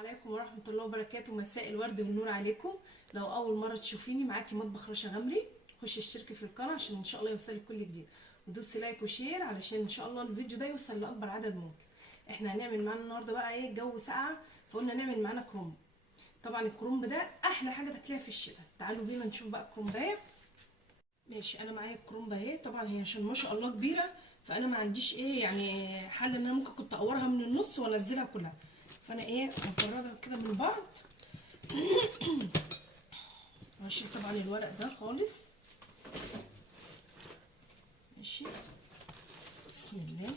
عليكم ورحمة الله وبركاته. مساء الورد والنور عليكم. لو أول مرة تشوفيني معاكي مطبخ رشا غمري، خشي اشتركي في القناة عشان إن شاء الله يوصلك كل جديد، ودوسي لايك وشير علشان إن شاء الله الفيديو ده يوصل لأكبر عدد ممكن. احنا هنعمل معانا النهاردة بقى ايه، جو ساقعة، فقلنا نعمل معانا كرومب. طبعا الكرومب ده أحلى حاجة تاكليها في الشتاء. تعالوا بينا نشوف بقى الكرومباية. ماشي، أنا معايا الكرومبة اهي. طبعا هي عشان ما شاء الله كبيرة، فأنا ما عنديش ايه يعني حل إن أنا ممكن كنت أقورها من النص وأنزلها كلها، فأنا ايه بفردها كده من بعض. هشيل طبعا الورق ده خالص. ماشي، بسم الله.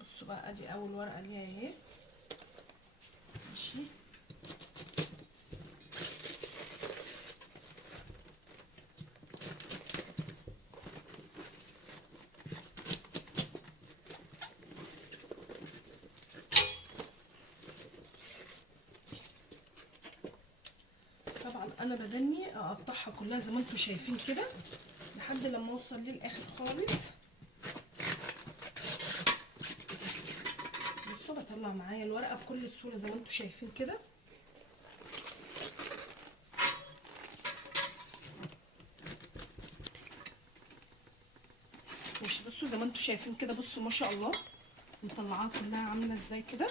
بصوا بقى، ادي اول ورقه ليها اهي. ماشي، طبعا انا بدني اقطعها كلها زي ما انتم شايفين كده لحد لما اوصل للاخر خالص. بصوا بطلع معايا الورقه بكل سهوله زي ما انتم شايفين كده. ماشي، بصوا زي ما انتم شايفين كده. بصوا ما شاء الله مطلعاها كلها عامله ازاي كده.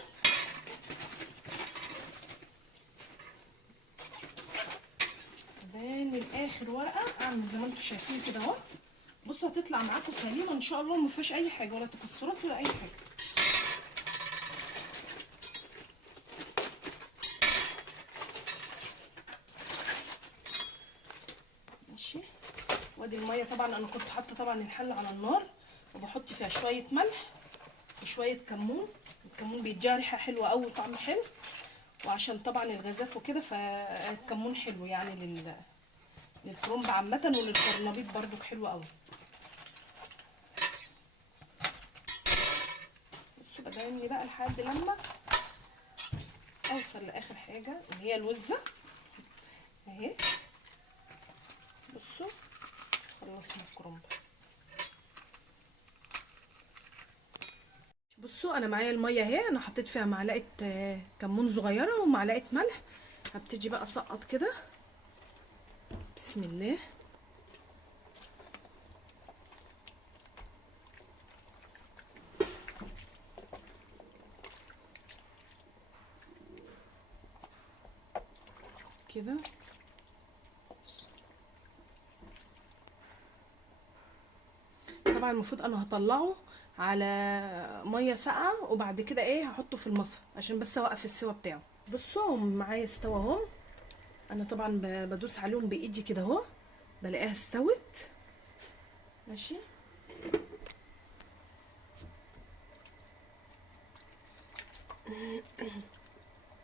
بعدين الاخر ورقه اعمل زي ما انتم شايفين كده اهو. بصوا هتطلع معاكم سليمه ان شاء الله، ما فيهاش اي حاجه ولا تكسرات ولا اي حاجه. ماشي، وادي الميه. طبعا انا كنت حاطه طبعا الحله على النار وبحط فيها شويه ملح وشويه كمون. الكمون بيديها ريحه حلوه قوي وطعم حلو، وعشان طبعا الغازات وكده فالكمون حلو يعني للكرنب عامه، وللكرنبيط برضو حلو قوي. بصوا بدأني بقى لحد لما اوصل لاخر حاجه اللي هي الوزه اهي. بصوا خلصنا الكرنب. بصوا انا معايا الميه اهي، انا حطيت فيها معلقه كمون صغيره ومعلقه ملح. هبتدي بقى اسقط كده. بسم الله. كده طبعا المفروض انا هطلعه على ميه ساقعه وبعد كده ايه هحطه في المصفى عشان بس اوقف السوا بتاعه. بصوا معايا استوى اهو. انا طبعا بدوس عليهم بايدي كده اهو بلاقيها استوت. ماشي،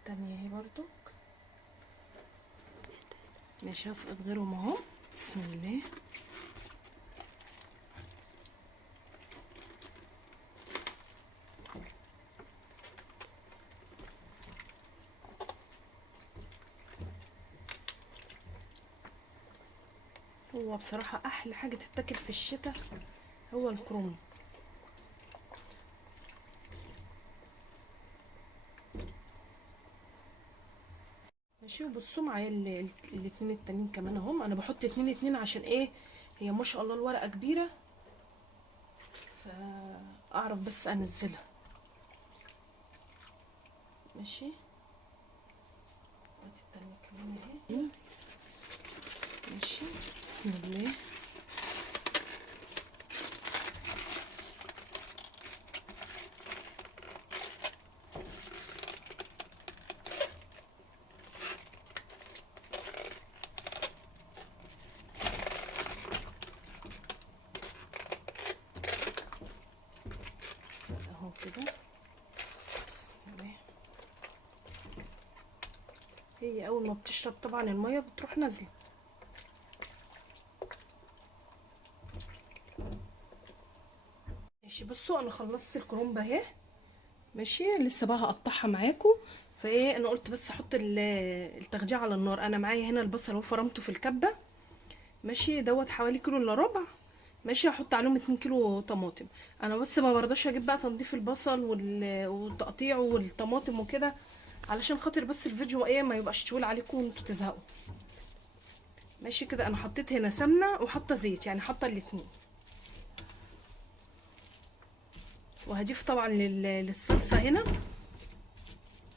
تانية اهي برضو. ماشي، هسقط غيرهم اهو. بسم الله. هو بصراحة احلى حاجة تتاكل في الشتاء هو الكرنب. ماشي، وبصوا معايا الاتنين التانيين كمان اهم. انا بحط اتنين اتنين عشان ايه، هي ما شاء الله الورقة كبيرة فاعرف بس انزلها. ماشي، ادي التانية كمان اهي. ماشي، بسم الله. اهو كده. بسم الله. هي اول ما بتشرب طبعا الميه بتروح نازله. ماشي، بصوا انا خلصت الكرنب اهي. ماشي، لسه بقى هقطعها معاكم. فايه انا قلت بس احط التخديع على النار. انا معايا هنا البصل اهو فرمته في الكبه. ماشي، دوت حوالي كيلو الا ربع. ماشي. هحط عليهم 2 كيلو طماطم. انا بس ما برضاش اجيب بقى تنظيف البصل والتقطيع والطماطم وكده، علشان خاطر بس الفيديو ايه ما يبقاش طويل عليكم وانتوا تزهقوا. ماشي كده. انا حطيت هنا سمنه وحاطه زيت، يعني حاطه الاتنين. وهضيف طبعا للصلصه هنا،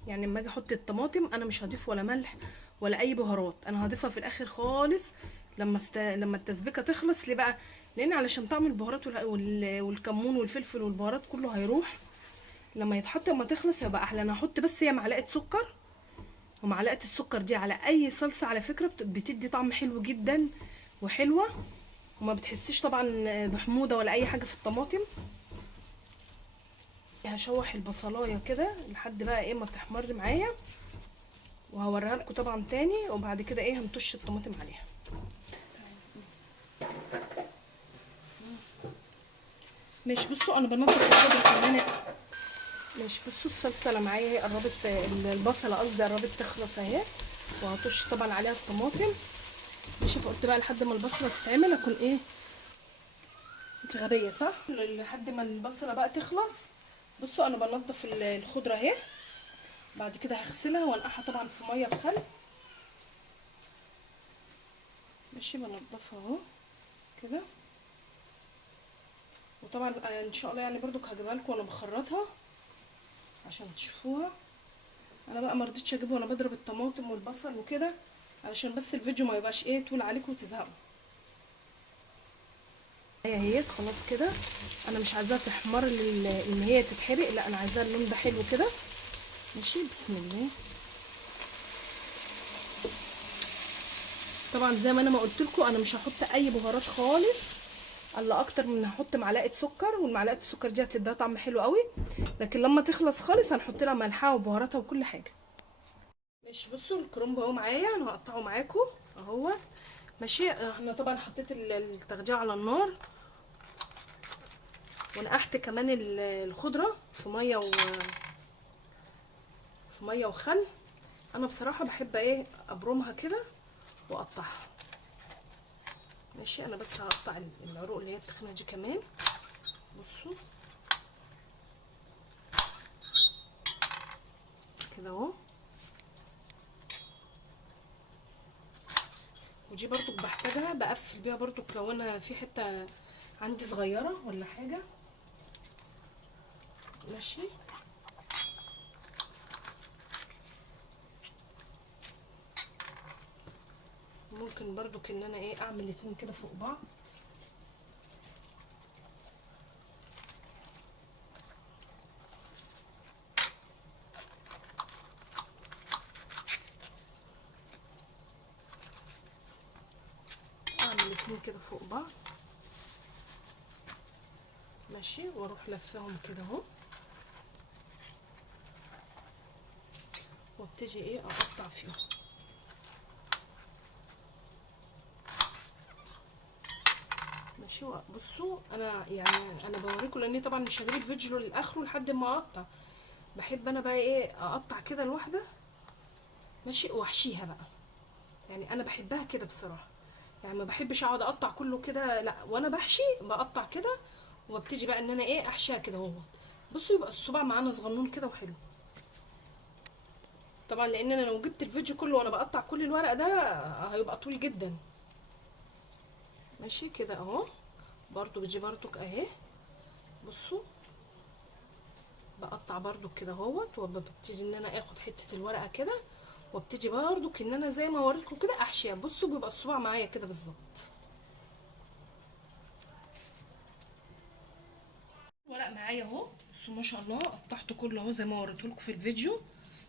يعني لما اجي احط الطماطم انا مش هضيف ولا ملح ولا اي بهارات، انا هضيفها في الاخر خالص لما التسبيكه تخلص. ليه بقى؟ لان علشان طعم البهارات والكمون والفلفل والبهارات كله هيروح لما يتحط. لما تخلص هيبقى احلى. انا هحط بس هي معلقه سكر، ومعلقه السكر دي على اي صلصه على فكره بتدي طعم حلو جدا وحلوه، وما بتحسيش طبعا بحموضه ولا اي حاجه في الطماطم. هشوح البصلايه كده لحد بقى ايه ما تحمر معايا، وهوريها لكم طبعا تاني. وبعد كده ايه هنطش الطماطم عليها. مش بصوا انا بنضف الخضره كمان. مش بصوا الصلصه اللي معايا اهي قربت، البصله قصدي قربت تخلص اهي. وهطش طبعا عليها الطماطم. ماشي. فقلت بقى لحد ما البصله تتعمل اكون ايه، انت غبيه صح، لحد ما البصله بقى تخلص. بصوا انا بنضف الخضره اهي. بعد كده هغسلها وانقعها طبعا في ميه بخل. ماشي. بنضفها اهو كده. وطبعا ان شاء الله يعني برضو هجيبها لكم وانا بخرطها عشان تشوفوها. انا بقى ما رضيتش اجيبها وانا بضرب الطماطم والبصل وكده، علشان بس الفيديو ما يبقاش ايه طول عليكم وتزهقوا. هي خلاص كده. انا مش عايزاها تحمر ان هي تتحرق، لا انا عايزاها اللون ده حلو كده. ماشي. بسم الله. طبعا زي ما انا ما قلت لكم انا مش هحط اي بهارات خالص، الا اكتر من هحط معلقه سكر، والمعلقه السكر دي هتديها طعم حلو قوي. لكن لما تخلص خالص هنحط لها ملحها وبهاراتها وكل حاجه. ماشي. بصوا الكرنب اهو معايا، انا هقطعه معاكم اهو. ماشي. انا طبعا حطيت التغذيه على النار، ونقحت كمان الخضره في ميه وخل. انا بصراحه بحب ايه ابرمها كده واقطعها. ماشي. انا بس هقطع العروق اللي هي التخينه دي كمان. بصوا كده اهو. ودي برضو بحتاجها بقفل بيها برضو لو انا في حته عندي صغيره ولا حاجه. ماشي. ممكن برضو ان انا ايه اعمل اتنين كده فوق بعض. اعمل اتنين كده فوق بعض. ماشي. واروح لفهم كده اهو، وابتدي ايه اقطع فيهم. ماشي. بصوا انا يعني انا بوريكم لاني طبعا مش هجيب الفيديو للاخره لحد ما اقطع. بحب انا بقى ايه اقطع كده الواحده. ماشي. واحشيها بقى، يعني انا بحبها كده بصراحه. يعني ما بحبش اقعد اقطع كله كده، لا وانا بحشي بقطع كده. وابتدي بقى ان انا ايه احشيها كده اهو. بصوا يبقى الصباع معانا صغنون كده وحلو. طبعا لان انا لو جبت الفيديو كله وانا بقطع كل الورق ده هيبقى طويل جدا. ماشي كده اهو. برضو بيجي برضو اهي. بصوا بقطع برضو كده اهوت، وببتدي ان انا اخد حته الورقه كده، وابتدي برضو ان انا زي ما وريتكم كده احشيها. بصوا بيبقى الصباع معايا كده بالظبط. الورق معايا اهو. بصوا ما شاء الله قطعته كله اهو زي ما وريتهولكم في الفيديو.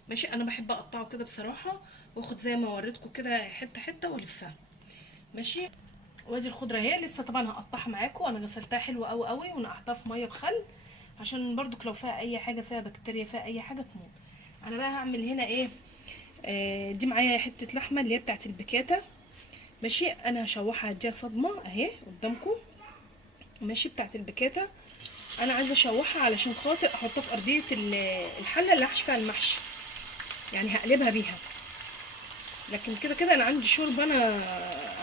ماشي. انا بحب اقطعه كده بصراحه، واخد زي ما وريتكم كده حته حته والفها. ماشي. وادي الخضره اهي لسه طبعا هقطعها معاكم. انا غسلتها حلوه قوي قوي ونقعتها في ميه بخل، عشان برضو لو فيها اي حاجه، فيها بكتيريا، فيها اي حاجه تموت. انا بقى هعمل هنا ايه، دي معايا حته لحمه اللي هي بتاعت البكاته. ماشي. انا هشوحها هديها صدمه اهي قدامكم. ماشي. بتاعت البكاته انا عايزه اشوحها علشان خاطر احطها في ارضيه الحله اللي هحشي فيها المحشي، يعني هقلبها بيها. لكن كده كده انا عندي شوربه انا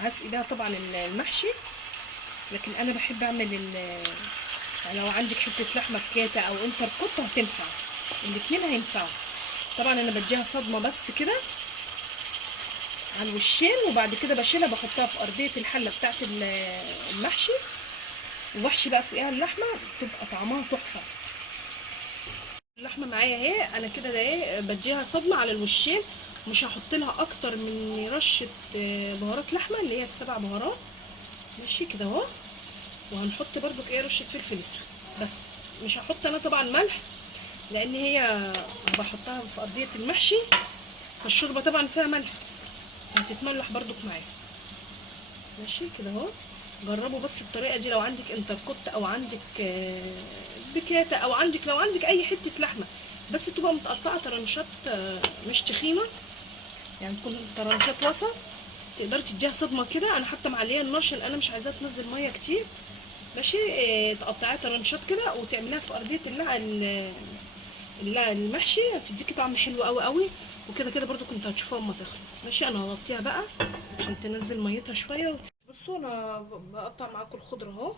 هسقي بيها طبعا المحشي. لكن انا بحب اعمل يعني لو عندك حته لحمه بكاتا او انتركوت هتنفع، الاتنين هينفعوا. طبعا انا بديها صدمه بس كده على الوشين، وبعد كده بشيلها بحطها في ارضيه الحله بتاعت المحشي، وبحشي بقى فوقيها اللحمه، بتبقى طعمها تحفه. اللحمه معايا اهي، انا كده ده ايه بديها صدمه على الوشين، مش هحط لها اكتر من رشه بهارات لحمه اللي هي ال7 بهارات. ماشي كده اهو. وهنحط برضو ايه رشه فلفل اسود بس، مش هحط انا طبعا ملح لان هي بحطها في ارضيه المحشي، فالشوربه طبعا فيها ملح، هتتملح برضو معايا. ماشي كده اهو. جربوا بس الطريقه دي لو عندك انتركوت او عندك بكاتا، او عندك لو عندك اي حته لحمه بس تبقى متقطعه طرنشات مش تخينه، يعني تكون طرنشات وسط، تقدري تديها صدمه كده. انا حاطه معليه النشا لان انا مش عايزاها تنزل ميه كتير. ماشي تقطعيها طرنشات كده وتعمليها في ارضيه المحشي، هتديكي طعم حلو قوي قوي. وكده كده برضو كنت هتشوفوها اما تخلص. ماشي انا هغطيها بقى عشان تنزل ميتها شويه بصوا انا بقطع معاكم الخضره اهو.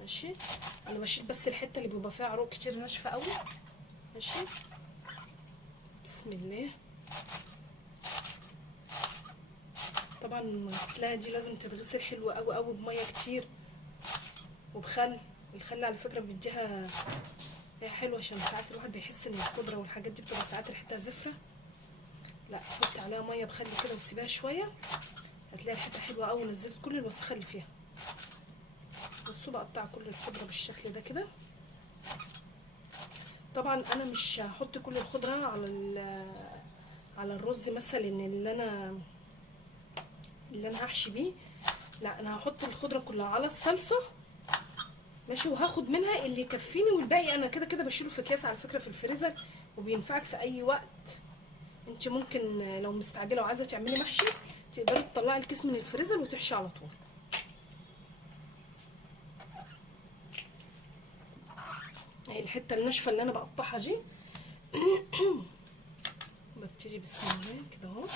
ماشي انا بشيل بس الحته اللي بيبقى فيها عروق كتير ناشفه قوي. ماشي بسم الله. طبعا السلاها دي لازم تتغسل حلوه قوي قوي بميه كتير وبخل. الخل على فكره بيديها هي حلوه، عشان ساعات الواحد بيحس ان الخضره والحاجات دي بتبقى ساعات ريحتها زفره. لا حطي عليها ميه بخل كده وسيبيها شويه، هتلاقي ريحتها حلوه قوي ونزلت كل الوسخه اللي فيها. بصوا بقطع كل الخضره بالشكل ده كده. طبعا انا مش هحط كل الخضره على الرز مثلا اللي انا هحشي بيه، لا انا هحط الخضره كلها على الصلصه. ماشي وهاخد منها اللي يكفيني، والباقي انا كده كده بشيله في اكياس على فكره في الفريزر، وبينفعك في اي وقت. انت ممكن لو مستعجله وعايزه تعملي محشي تقدري تطلعي الكيس من الفريزر وتحشي على طول. اهي الحته الناشفه اللي انا بقطعها دي ببتدي بسم الله كده اهو.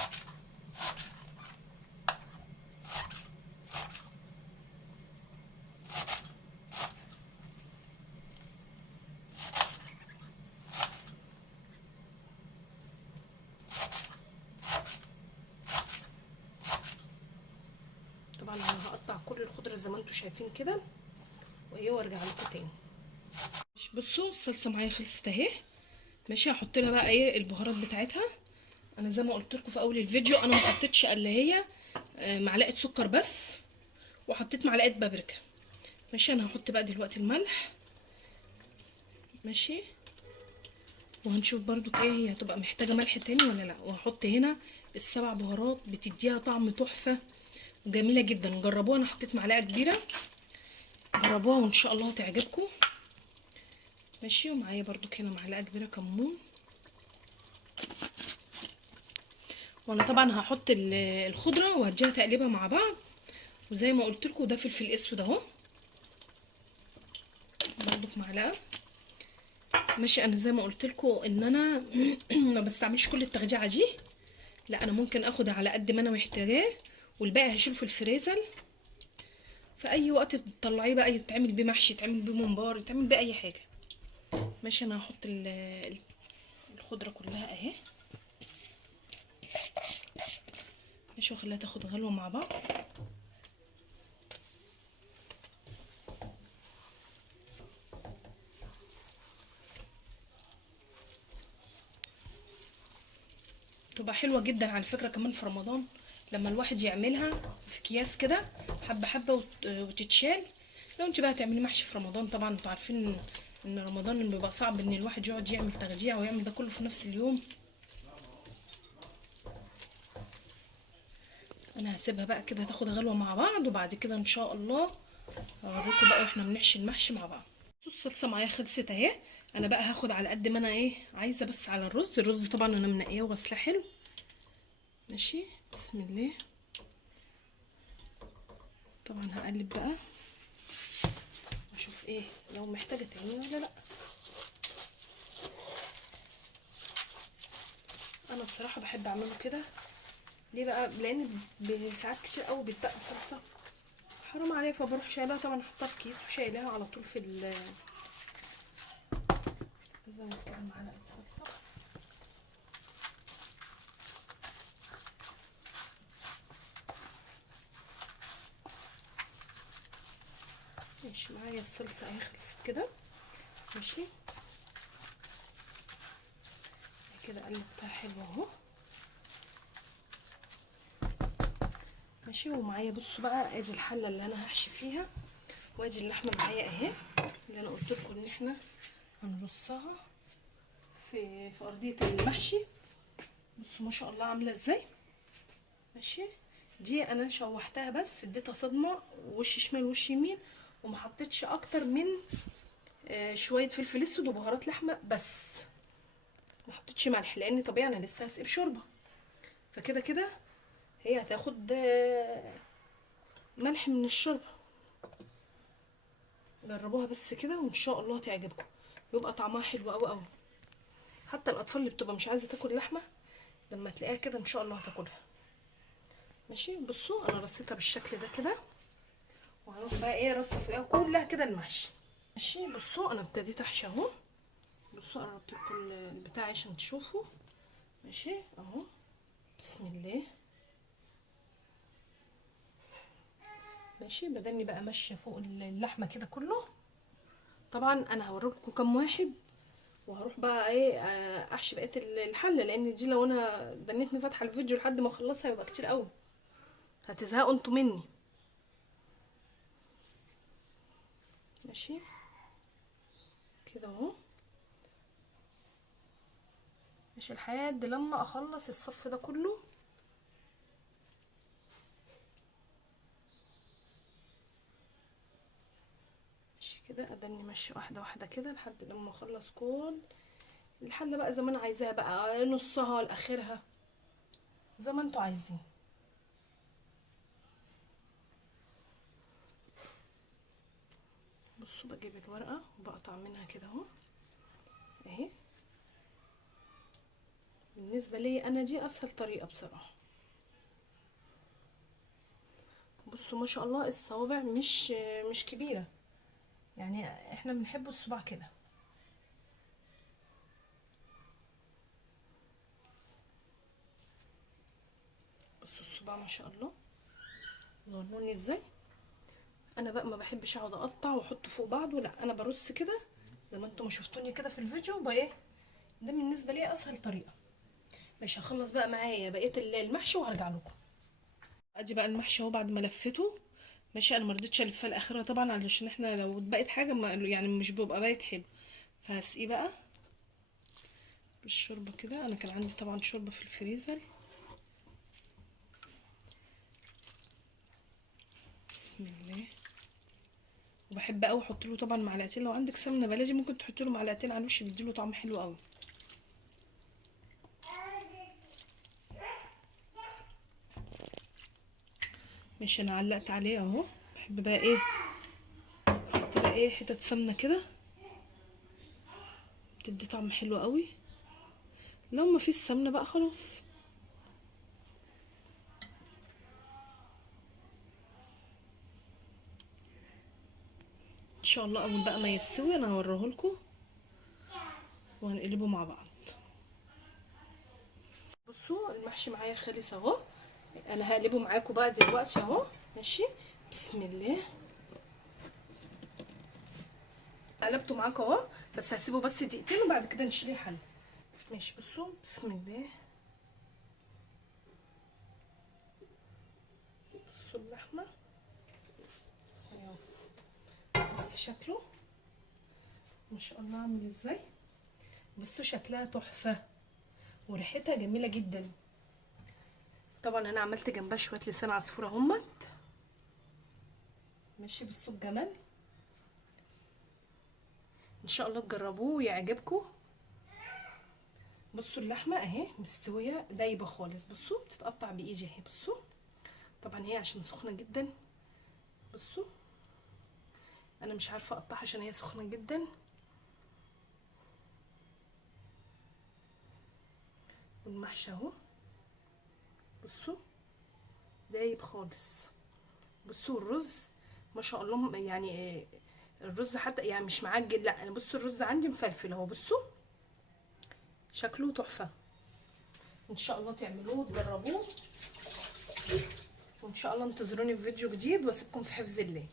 طبعا انا هقطع كل الخضره زي ما انتم شايفين كده وايه وارجع لكم تاني. بصوا الصلصه معايا خلصت اهي. ماشي هحط لها بقى ايه البهارات بتاعتها. انا زي ما قلت لكم في اول الفيديو انا ما حطيتش الا هي معلقه سكر بس، وحطيت معلقه بابريكا. ماشي انا هحط بقى دلوقتي الملح. ماشي وهنشوف برضو ايه هي هتبقى محتاجه ملح تاني ولا لا. وهحط هنا ال7 بهارات بتديها طعم تحفه وجميله جدا. جربوها، انا حطيت معلقه كبيره، جربوها وان شاء الله هتعجبكم. ماشي ومعايا برضو هنا معلقه كبيره كمون. وانا طبعا هحط الخضره وهديها تقليبه مع بعض. وزي ما قلت لكم ده فلفل اسود اهو برضو معلقه. ماشي انا زي ما قلت لكم ان انا ما بستعملش كل التخديعه دي، لا انا ممكن اخد على قد ما انا محتاجاه، والباقي هشيله في الفريزر في اي وقت تطلعيه بقى، يتعمل بيه محشي، يتعمل بيه ممبار، يتعمل بيه اي حاجه. ماشي انا هحط الخضره كلها اهي. ماشي واخليها تاخد غلوه مع بعض. تبقى حلوه جدا على فكره كمان في رمضان لما الواحد يعملها في اكياس كده حبه حبه وتتشال. لو انت بقى تعملي محشي في رمضان، طبعا انتوا عارفين ان رمضان بيبقى صعب ان الواحد يقعد يعمل تغذيه ويعمل ده كله في نفس اليوم. انا هسيبها بقى كده تاخد غلوه مع بعض، وبعد كده ان شاء الله هوريكم بقى واحنا بنحشي المحشي مع بعض. الصلصه معايا خلصت اهي. انا بقى هاخد على قد ما انا ايه عايزه بس على الرز طبعا انا منقيه وغسلاه حلو. ماشي بسم الله. طبعا هقلب بقى اشوف ايه لو محتاجه تاني ولا لا. انا بصراحه بحب اعمله كده. ليه بقى؟ لان ساعات كتير قوي بيتبقى صلصه حرام عليا، فبروح شايلها طبعا، احطها في كيس وشايلها على طول في ازود كده معلقه صلصه. ماشي، معايا الصلصه اهي خلصت كده. ماشي كده قلبتها حلو اهو. ماشي، ومعايا بصوا بقى ادي الحله اللي انا هحشي فيها، وادي اللحمه معايا اهي اللي انا قلت لكم ان احنا هنرصها في ارضيه المحشي. بصوا ما شاء الله عامله ازاي. ماشي، دي انا شوحتها بس اديتها صدمه وش شمال وش يمين، وما حطيتش اكتر من شويه فلفل اسود وبهارات لحمه بس، ما حطيتش ملح لان طبيعي انا لسه هسقي شوربه، فكده كده هي هتاخد ملح من الشوربه. جربوها بس كده وان شاء الله تعجبكم، يبقى طعمها حلو قوي قوي. حتى الاطفال اللي بتبقى مش عايزه تاكل لحمه لما تلاقيها كده ان شاء الله هتاكلها. ماشي، بصوا انا رصيتها بالشكل ده كده، وهروح بقى ايه رصه فوقها كلها كده المحشي. ماشي، بصوا انا ابتديت احشي اهو. بصوا قربت لكم البتاع عشان تشوفوا. ماشي اهو، بسم الله. ماشي، بدني بقى ماشيه فوق اللحمه كده كله. طبعا انا هوريكم كام واحد، وهروح بقى ايه احشي بقيه الحله، لان دي لو انا دنيتني فاتحه الفيديو لحد ما اخلصها يبقى كتير قوي، هتزهقوا انتوا مني. ماشي كده اهو. ماشي لحد لما اخلص الصف ده كله. ماشي كده ادني ماشيه واحده واحده كده لحد لما اخلص كل الحله بقى زي ما انا عايزاها، بقى نصها لاخرها زي ما انتوا عايزين. بصوا بجيب الورقه وبقطع منها كده اهو اهي. بالنسبه لي انا دي اسهل طريقه بصراحه. بصوا ما شاء الله الصوابع مش كبيره، يعني احنا بنحب الصباع كده. بصوا الصباع ما شاء الله ظنوني ازاي. انا بقى ما بحبش اقعد اقطع واحط فوق بعضه، لا انا برص كده زي ما انتم ما شفتوني كده في الفيديو بقى ايه. ده بالنسبه لي اسهل طريقه. مش هخلص بقى معايا بقيه المحشي وهرجع لكم. ادي بقى المحشي اهو بعد ما لفيته. ماشي، انا ما رضيتش الفها الاخيره طبعا علشان احنا لو بقت حاجه ما يعني مش بيبقى بايت حلو، فهسقيه بقى بالشوربه كده. انا كان عندي طبعا شوربه في الفريزر. بسم الله. وبحب قوي احط له طبعا معلقتين، لو عندك سمنه بلدي ممكن تحط له معلقتين على الوش بيديله طعم حلو قوي. ماشي، انا علقت عليه اهو. بحب بقى ايه احط بقى ايه حتت سمنه كده بتدي طعم حلو قوي. لو ما فيش سمنه بقى خلاص. ان شاء الله اول بقى ما يستوي انا هوريه لكم وهنقلبه مع بعض. بصوا المحشي معايا خلص اهو. انا هقلبه معاكم بقى دلوقتي اهو. ماشي، بسم الله. قلبته معاكم اهو، بس هسيبه بس دقيقتين وبعد كده نشيل الحله. ماشي، بصوا بسم الله. بصوا اللحمه اهو، بس شكله ما شاء الله عامل ازاي. بصوا شكلها تحفه وريحتها جميله جدا. طبعا انا عملت جنبها شويه لسان عصفور اهمت. ماشي، بصوا الجمال. ان شاء الله تجربوه ويعجبكم. بصوا اللحمه اهي مستويه دايبه خالص. بصوا بتتقطع بايدي اهي. بصوا طبعا هي عشان سخنه جدا. بصوا انا مش عارفه اقطعها عشان هي سخنه جدا. والمحشي اهو بصوا دايب خالص. بصوا الرز ما شاء الله. يعني الرز حتى يعني مش معجن، لا بصوا الرز عندي مفلفل اهو، بصوا شكله تحفه. ان شاء الله تعملوه وتجربوه، وان شاء الله انتظروني في فيديو جديد، واسيبكم في حفظ الله.